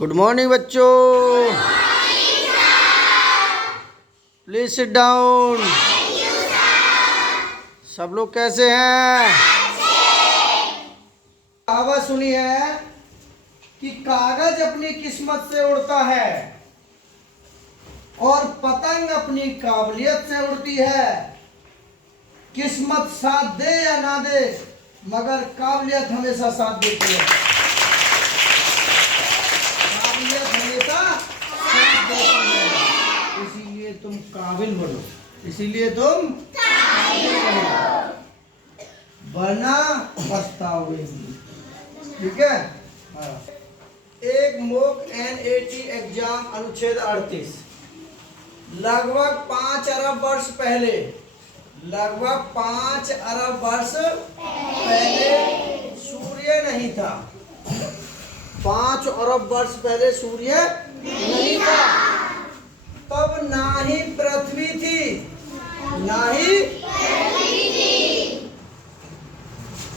Good morning बच्चों। Please sit down. सब लोग कैसे हैं? कहावत सुनी है कि कागज अपनी किस्मत से उड़ता है और पतंग अपनी काबिलियत से उड़ती है। किस्मत साथ दे या ना दे, मगर काबिलियत हमेशा साथ देती है। काबिलियत हमेशा साथ देती है। इसीलिए तुम काबिल बनो, इसीलिए तुम काबिल बनो, वरना पछताओगे। ठीक है। हाँ। एक मॉक NAT एग्जाम अनुच्छेद 38 लगभग 5 अरब वर्ष पहले, लगभग 5 अरब वर्ष पहले सूर्य नहीं था। 5 अरब वर्ष पहले सूर्य नहीं था। तब ना ही पृथ्वी थी, ना ही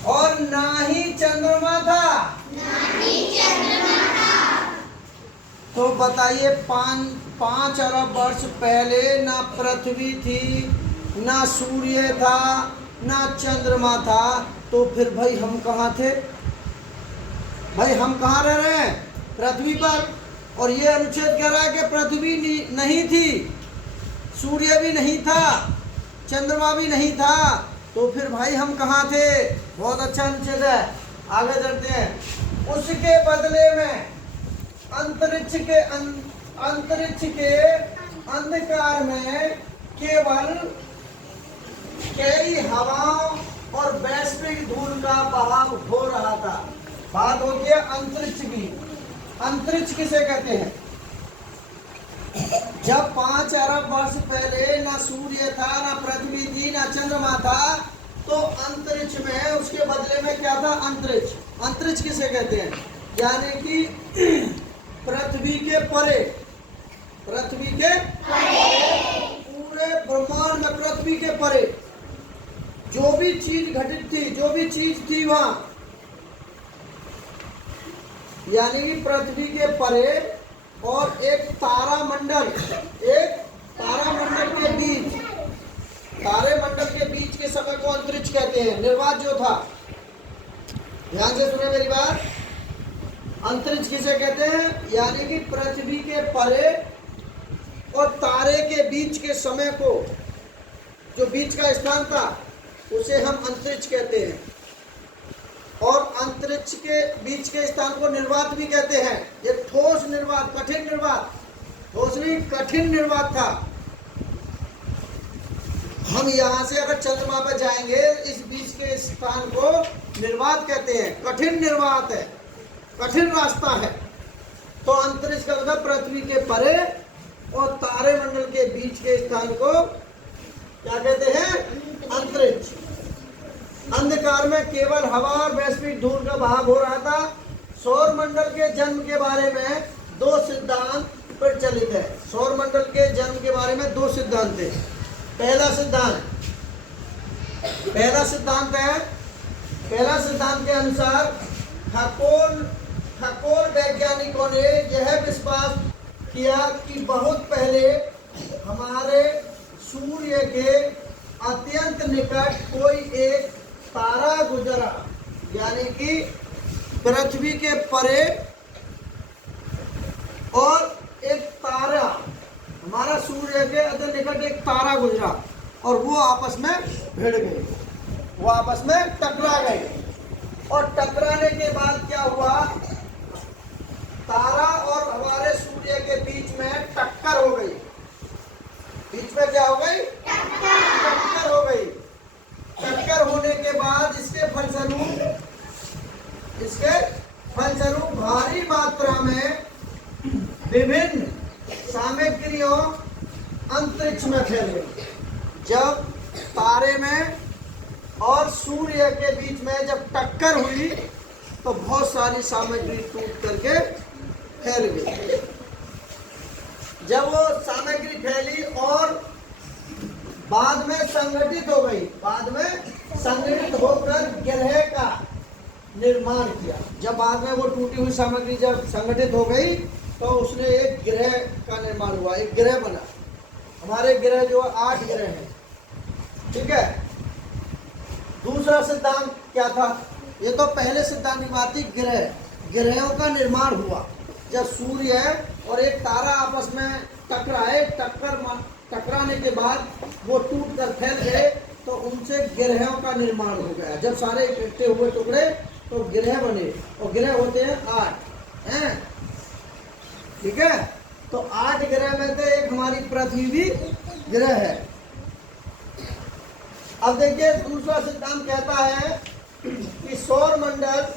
और ना ही चंद्रमा था। तो बताइए, 5 अरब वर्ष पहले ना पृथ्वी थी, ना सूर्य था, ना चंद्रमा था, तो फिर भाई हम कहाँ थे? भाई हम कहाँ रह रहे हैं? पृथ्वी पर। और ये अनुच्छेद कह रहा है कि पृथ्वी नहीं थी, सूर्य भी नहीं था, चंद्रमा भी नहीं था, तो फिर भाई हम कहाँ थे? बहुत अच्छा अनुच्छेद है, आगे चलते हैं। उसके बदले में अंतरिक्ष के अंधकार में केवल कई हवाओं और वैश्विक धूल का बहाव हो रहा था। बात होती है अंतरिक्ष की। अंतरिक्ष किसे कहते हैं? जब 5 अरब वर्ष पहले ना सूर्य था, ना पृथ्वी थी, ना चंद्रमा था, तो अंतरिक्ष में उसके बदले में क्या था? अंतरिक्ष। अंतरिक्ष किसे कहते हैं? यानी कि पृथ्वी के परे, पृथ्वी के पूरे ब्रह्मांड में पृथ्वी के परे जो भी चीज घटित थी, जो भी चीज थी वहां, यानी कि पृथ्वी के परे और एक तारामंडल, एक तारामंडल के बीच, तारामंडल के बीच के समय को अंतरिक्ष कहते हैं। निर्वात जो था, ध्यान से सुने मेरी बात, अंतरिक्ष किसे कहते हैं? यानी कि पृथ्वी के परे और तारे के बीच के समय को, जो बीच का स्थान था, उसे हम अंतरिक्ष कहते हैं। और अंतरिक्ष के बीच के स्थान को निर्वात भी कहते हैं। ये ठोस निर्वात, कठिन निर्वात, ठोस नहीं, कठिन निर्वात था। हम यहाँ से अगर चंद्रमा पर जाएंगे, इस बीच के स्थान को निर्वात कहते हैं, कठिन निर्वात है, कठिन रास्ता है। तो अंतरिक्ष का मतलब पृथ्वी के परे और तारे मंडल के बीच के स्थान को क्या कहते हैं? अंतरिक्ष। अंधकार में केवल हवा और वैश्विक धूल का बहाव हो रहा था। सौर मंडल के जन्म के बारे में 2 सिद्धांत प्रचलित है। सौर मंडल के जन्म के बारे में 2 सिद्धांत थे। पहला सिद्धांत के अनुसार खगोल वैज्ञानिकों ने यह विश्वास किया कि बहुत पहले हमारे सूर्य के अत्यंत निकट कोई एक तारा गुजरा, यानी कि पृथ्वी के परे और एक तारा, हमारा सूर्य के अत्यंत निकट एक तारा गुजरा और वो आपस में भिड़ गए, वो आपस में टकरा गए। और टकराने के बाद क्या हुआ? तारा और हमारे सूर्य के बीच में टक्कर हो गई। बीच में क्या हो गई? टक्कर हो गई। टक्कर होने के बाद इसके फलस्वरूप भारी मात्रा में विभिन्न सामग्रियों अंतरिक्ष में फैल गई। जब तारे में और सूर्य के बीच में जब टक्कर हुई, तो बहुत सारी सामग्री टूट करके फैल गई। जब वो सामग्री फैली और बाद में संगठित हो गई, बाद में संगठित होकर ग्रह का निर्माण किया। जब बाद में वो टूटी हुई सामग्री जब संगठित हो गई तो उसने एक ग्रह का निर्माण हुआ, एक ग्रह बना। हमारे ग्रह जो 8 ग्रह हैं, ठीक है। दूसरा सिद्धांत क्या था? ये तो पहले सिद्धांत की बात थी, ग्रहों का निर्माण हुआ जब सूर्य और एक तारा आपस में टकराए, टकराने के बाद वो टूट कर फैल गए तो उनसे ग्रहों का निर्माण हो गया। जब सारे इकट्ठे हुए टुकड़े तो ग्रह बने, और ग्रह होते हैं 8 हैं, ठीक है। तो 8 ग्रह में से एक हमारी पृथ्वी भी ग्रह है। अब देखिए दूसरा सिद्धांत कहता है कि सौर मंडल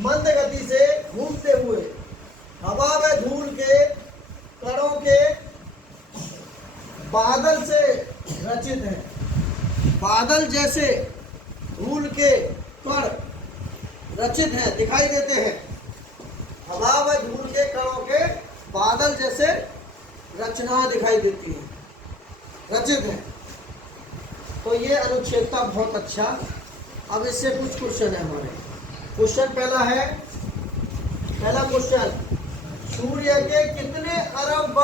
मंद गति से घूमते हुए हवा में धूल के कणों के बादल से रचित है। बादल जैसे धूल के कण रचित हैं, दिखाई देते हैं। हवा व धूल के कणों के बादल जैसे रचना दिखाई देती है, रचित है। तो ये अनुच्छेदता बहुत अच्छा। अब इससे कुछ क्वेश्चन है हमारे। क्वेश्चन पहला क्वेश्चन, सूर्य के कितने अरब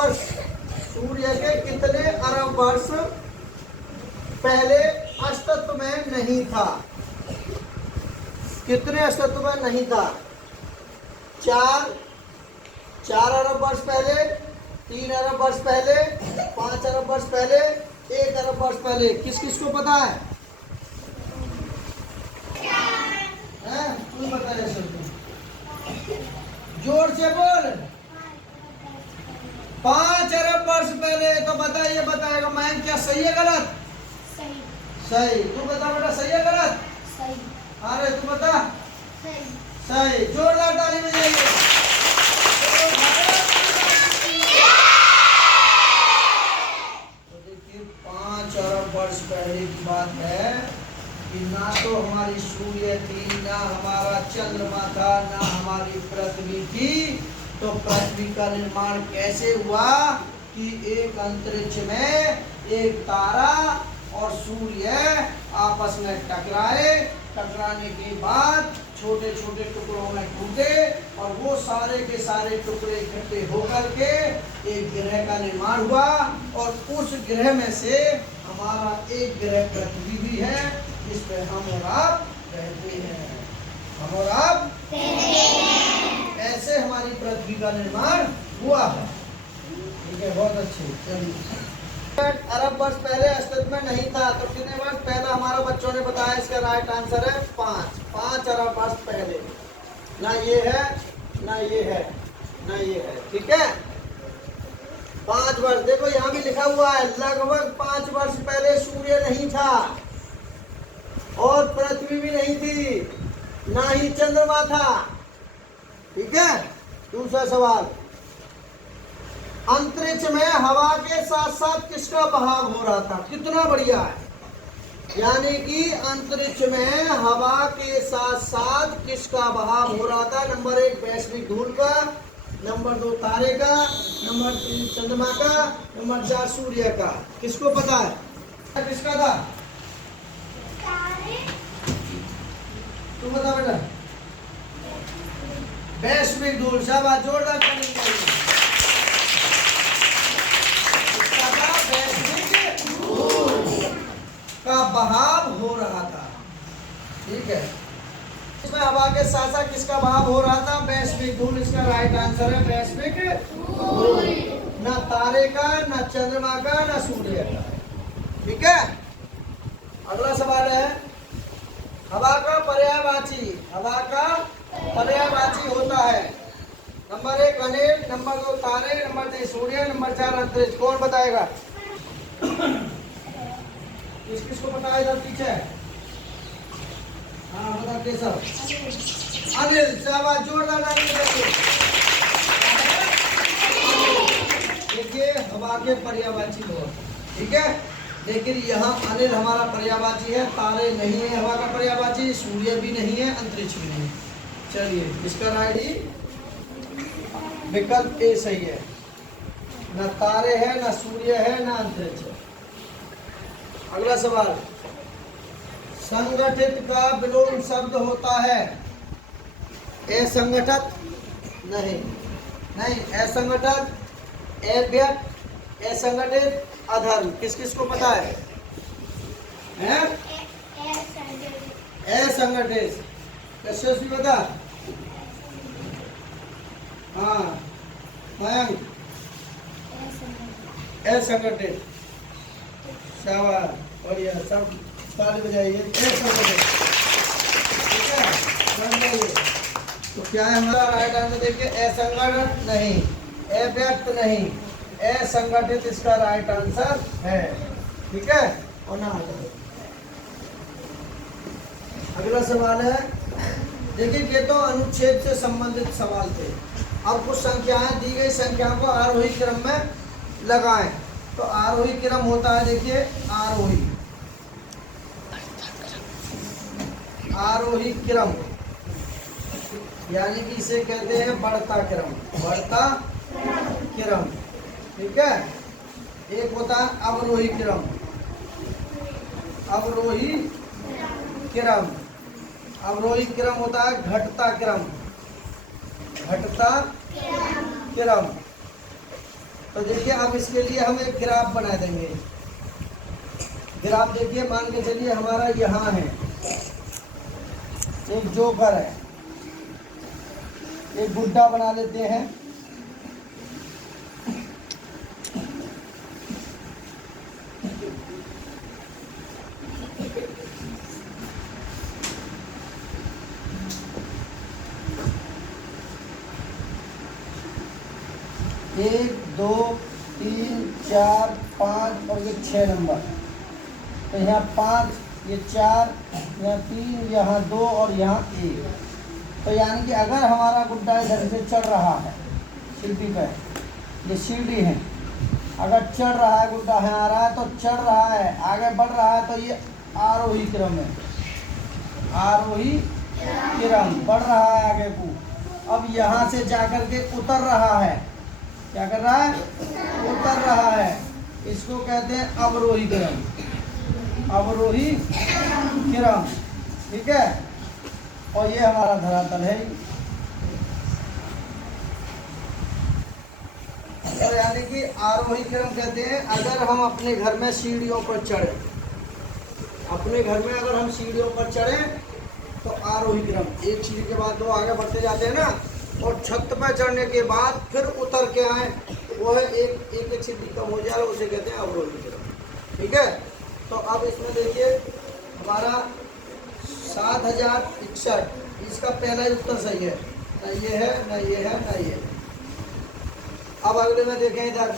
वर्ष पहले अस्तित्व में नहीं था? कितने अस्तित्व में नहीं था? 4 अरब वर्ष पहले, 3 अरब वर्ष पहले, 5 अरब वर्ष पहले, 1 अरब वर्ष पहले। किस किस को पता है? तू बताया सर, जोर से बोल। 5 अरब वर्ष पहले। तो बताएगा मैं क्या सही है गलत? सही। तू बता बेटा, सही है गलत? सही। अरे तू बता। सही। जोरदार ताली बजाइए। तो देखिए 5 अरब वर्ष पहले की बात है कि ना तो हमारी सूर्य थी, ना हमारा चंद्रमा था, ना हमारी पृथ्वी थी। तो पृथ्वी का निर्माण कैसे हुआ कि एक अंतरिक्ष में एक तारा और सूर्य आपस में टकराने के बाद छोटे छोटे टुकड़ों में टूटे और वो सारे के सारे टुकड़े इकट्ठे होकर के एक ग्रह का निर्माण हुआ। और उस ग्रह में से हमारा एक ग्रह पृथ्वी भी है, जिस पे हम और आप रहते हैं। हम और आप ऐसे हमारी पृथ्वी का निर्माण हुआ है, ठीक है। बहुत अच्छे। चलिए, अरब वर्ष पहले अस्तित्व में नहीं था। तो कितने वर्ष पहले? हमारा बच्चों ने बताया, इसका राइट आंसर है 5 अरब वर्ष पहले। ना ये है, ना ये है, ना ये है, ठीक है। 5 वर्ष, देखो यहाँ भी लिखा हुआ है लगभग 5 वर्ष पहले सूर्य नहीं था और पृथ्वी भी नहीं थी, ना ही चंद्रमा था, ठीक है। दूसरा सवाल, अंतरिक्ष में हवा के साथ साथ किसका बहाव हो रहा था? कितना बढ़िया है। यानी कि अंतरिक्ष में हवा के साथ साथ किसका बहाव हो रहा था? नंबर 1 वैश्विक धूल का, नंबर 2 तारे का, नंबर 3 चंद्रमा का, नंबर 4 सूर्य का। किसको पता है किसका था? तू बता बेटा। वैश्विक धूल। शाबाश, जोरदार ताली बजाइए। का बहाव हो रहा था, ठीक है। इसमें हवा के साथ साथ किसका बहाव हो रहा था? वैश्विक धूल। इसका राइट आंसर है वैश्विक धूल। ना तारे का, ना चंद्रमा का, ना सूर्य का, ठीक है। अगला सवाल है, हवा का पर्यायवाची होता है। नंबर 1 अनिल, नंबर 2 तारे, नंबर 3 सूर्य, नंबर 4 अंतरिक्ष। कौन बताएगा? किसको पता है इधर पीछे? हाँ बता केशव। अनिल। शाबाश, जोरदार ताली बजाइए। देखिए हवा के पर्यायवाची हो, ठीक है। लेकिन यहाँ अनिल हमारा पर्यायवाची है, तारे नहीं है हवा का पर्यायवाची, सूर्य भी नहीं है, अंतरिक्ष भी नहीं। चलिए, इसका राइट विकल्प ए सही है। ना तारे है, ना सूर्य है, ना अंतरिक्ष है। अगला सवाल, संगठित का विलोम शब्द होता है। असंगठित नहीं, नहीं असंगठित, अव्यक्त, असंगठित, अधर्म। किस किस को पता है? हैं? असंगठित। कैसे भी बता? हाँ मयंक, असंगठित। शाबाश, बढ़िया, सब ताली बजाइए। असंगठित, ठीक है, समझ जाइए। तो क्या है हमारा राइट आंसर? देखिए, असंगठित नहीं, अव्यक्त नहीं, असंगठित इसका राइट आंसर है, ठीक है। और ना अगला सवाल है, देखिए ये तो अनुच्छेद से संबंधित सवाल थे। अब कुछ संख्याएं दी गई, संख्याओं को आरोही क्रम में लगाएं। तो आरोही क्रम होता है, देखिए आरोही, आरोही क्रम यानी कि इसे कहते हैं बढ़ता क्रम, बढ़ता क्रम, ठीक है। एक होता है अवरोही क्रम, अवरोही क्रम, अवरोही क्रम होता है घटता क्रम, घटता क्रम। तो देखिए अब इसके लिए हम एक ग्राफ बना देंगे। ग्राफ देखिए, मान के चलिए हमारा यहाँ है एक जोकर है, एक गुड्डा बना लेते हैं। एक, दो, तीन, चार, पाँच और ये 6 नंबर। तो यहाँ 5, ये 4, यहाँ 3, यहाँ 2 और यहाँ 1। तो यानी कि अगर हमारा गुड्डा इधर से चढ़ रहा है, शिल्पी पे ये सीढ़ी है, अगर चढ़ रहा है गुड्डा है आ रहा है तो चढ़ रहा है, आगे बढ़ रहा है तो ये आरोही क्रम है, आरोही क्रम, बढ़ रहा है आगे को। अब यहाँ से जाकर के उतर रहा है, क्या कर रहा है? उतर रहा है, इसको कहते हैं अवरोही क्रम, अवरोही क्रम, ठीक है। और ये हमारा धरातल है। तो यानी कि आरोही क्रम कहते हैं अगर हम अपने घर में सीढ़ियों पर चढ़े, अपने घर में अगर हम सीढ़ियों पर चढ़े तो आरोही क्रम, एक सीढ़ी के बाद 2 आगे बढ़ते जाते हैं ना, और छत पर चढ़ने के बाद फिर उतर के आए, वो है एक सीढ़ी कम हो जाए, उसे कहते हैं अवरोही क्रम, ठीक है। तो अब इसमें देखिए हमारा 7061, इसका पहला ही उत्तर सही है, ना ये है ना ये है ना ये। अब अगले में देखें इधर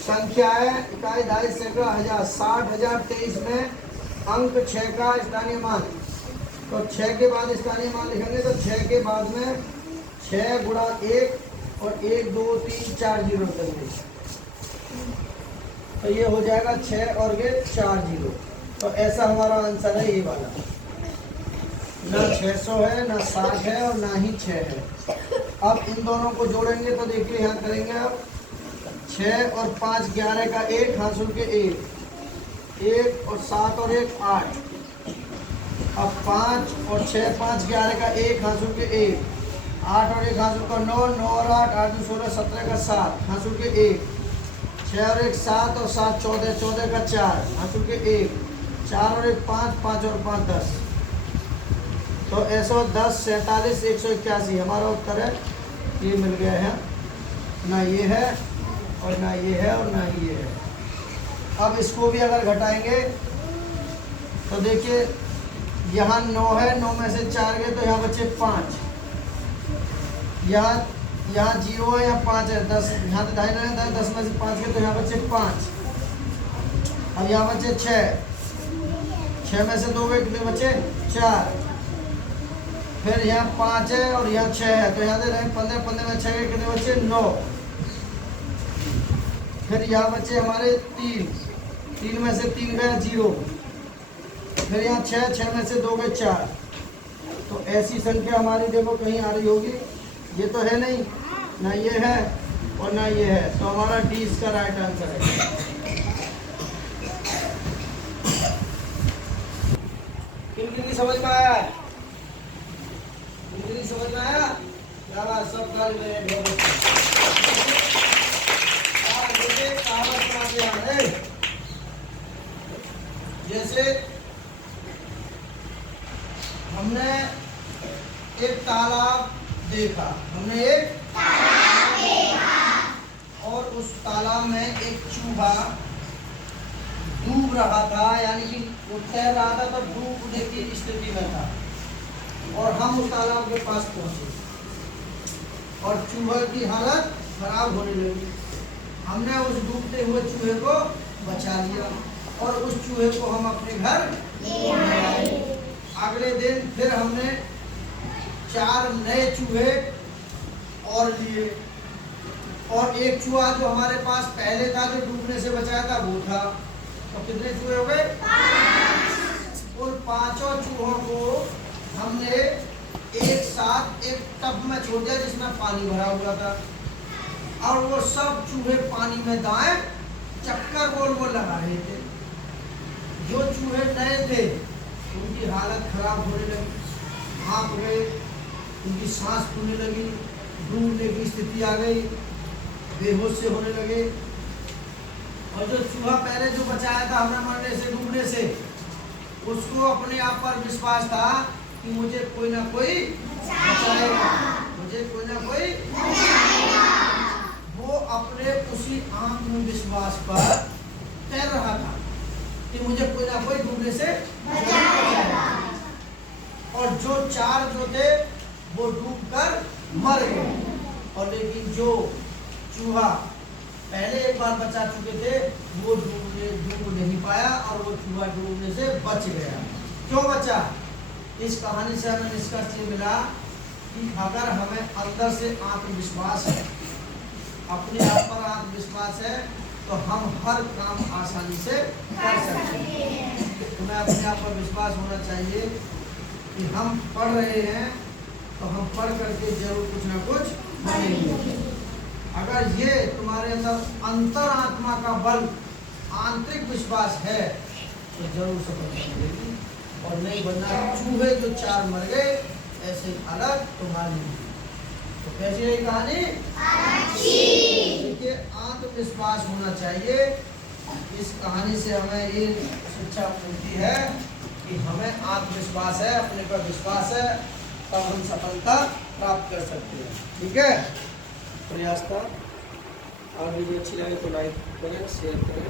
संख्याएं, इकाई, दहाई, सैकड़ा, हजार। 60,023 में अंक 6 का स्थानीय मान, तो 6 के बाद स्थानीय मान लिखेंगे तो 6 के बाद में 6 गुणा 1 और 1 2 3 4 जीरो करेंगे, तो ये हो जाएगा 6 और ये 4 जीरो। तो ऐसा हमारा आंसर है ये वाला, ना 600 है, ना 60 है और ना ही 6 है। अब इन दोनों को जोड़ेंगे तो देखिए यहाँ करेंगे अब 6 और 5 11 का 1 हासिल के 1 और 7 और 1 8। अब 5 और 6 5 11 का 1 हासिल के 1, 8 और 1 हासिल का 9, 9 और 8 8 16 17 का 7 हासिल के 1, 6 और 1 7 और 7 14 14 का 4 हासिल के 1, 4 और 1 5 5 और 5 10। तो 110 47 181 हमारा उत्तर है, ये मिल गया है। ना ये है और ना ये है और ना ही ये है। अब इसको भी अगर घटाएंगे तो देखिए यहाँ 9 है, 9 में से 4 गए तो यहाँ बचे 5, यहाँ 0 है, यहाँ 5 है, 10 यहाँ तो 2.5 10 में से 5 गए तो यहाँ बचे 5। अब यहाँ बचे 6, 6 में से 2 गए कितने बचे? 4। फिर यहाँ 5 है और यहाँ 6 है तो यहाँ दे रहे 15, 15 में 6 गए कितने बचे? 9। फिर यहाँ बचे हमारे 3, 3 में से 3 गया 0। फिर यहाँ 6, 6 में से 2 गए 4। तो ऐसी संख्या हमारी देखो कहीं आ रही होगी, ये तो है नहीं, ना ये है और ना ये है, तो हमारा डी इसका राइट आंसर है। किन किन की समझ में आया है? हिंदी समझ में आया? यार सब काल में कहावत बनाते हैं। जैसे हमने एक तालाब देखा, हमने एक तालाब देखा और उस तालाब में एक चूहा डूब रहा था, यानी कि वो तैर रहा था तो डूबने की स्थिति में था और हम उस तालाब के पास पहुंचे और चूहे की हालत खराब होने लगी। हमने उस डूबते हुए चूहे को बचा लिया और उस चूहे को हम अपने घर ले आए। अगले दिन फिर हमने 4 नए चूहे और लिए और एक चूहा जो हमारे पास पहले था जो डूबने से बचाया था वो था। तो कितने चूहे हो गए? 5। उन 5 चूहों को हमने एक साथ एक टब में छोड़ दिया जिसमें पानी भरा हुआ था और वो सब चूहे पानी में दाएं चक्कर गोल गोल लगा रहे थे। जो चूहे नए थे उनकी हालत खराब होने लगी, हाँफ गए, उनकी सांस फूलने लगी, डूबने की स्थिति आ गई, बेहोश से होने लगे। और जो चूहा पहले जो बचाया था हमें मरने से डूबने से, उसको अपने आप पर विश्वास था कि मुझे कोई ना कोई बचाएगा, मुझे कोई ना कोई बचाएगा। वो अपने उसी आत्मविश्वास पर तैर रहा था कि मुझे कोई ना कोई डूबने से बचाएगा। और जो 4 जो थे वो डूबकर मर गए और लेकिन जो चूहा पहले एक बार बचा चुके थे वो डूब नहीं पाया और वो चूहा डूबने से बच गया। क्यों बचा? इस कहानी से हमें निष्कर्ष ये मिला कि अगर हमें अंदर से आत्मविश्वास है, अपने आप पर आत्मविश्वास है तो हम हर काम आसानी से कर सकते हैं। तुम्हें अपने आप पर विश्वास होना चाहिए कि हम पढ़ रहे हैं तो हम पढ़ करके जरूर कुछ ना कुछ बनेंगे। अगर ये तुम्हारे अंदर अंतरात्मा का बल, आंतरिक विश्वास है तो जरूर सफलता मिलेगी और नहीं बनना चूहे जो 4 मर गए ऐसे अलग तुम्हारी। तो कैसी रही कहानी? देखिए आत्मविश्वास होना चाहिए। इस कहानी से हमें ये शिक्षा मिलती है कि हमें आत्मविश्वास है, अपने पर विश्वास है, तब हम सफलता प्राप्त कर सकते हैं। ठीक है, प्रयास था। और वीडियो अच्छी लगे तो लाइक करें, शेयर करें।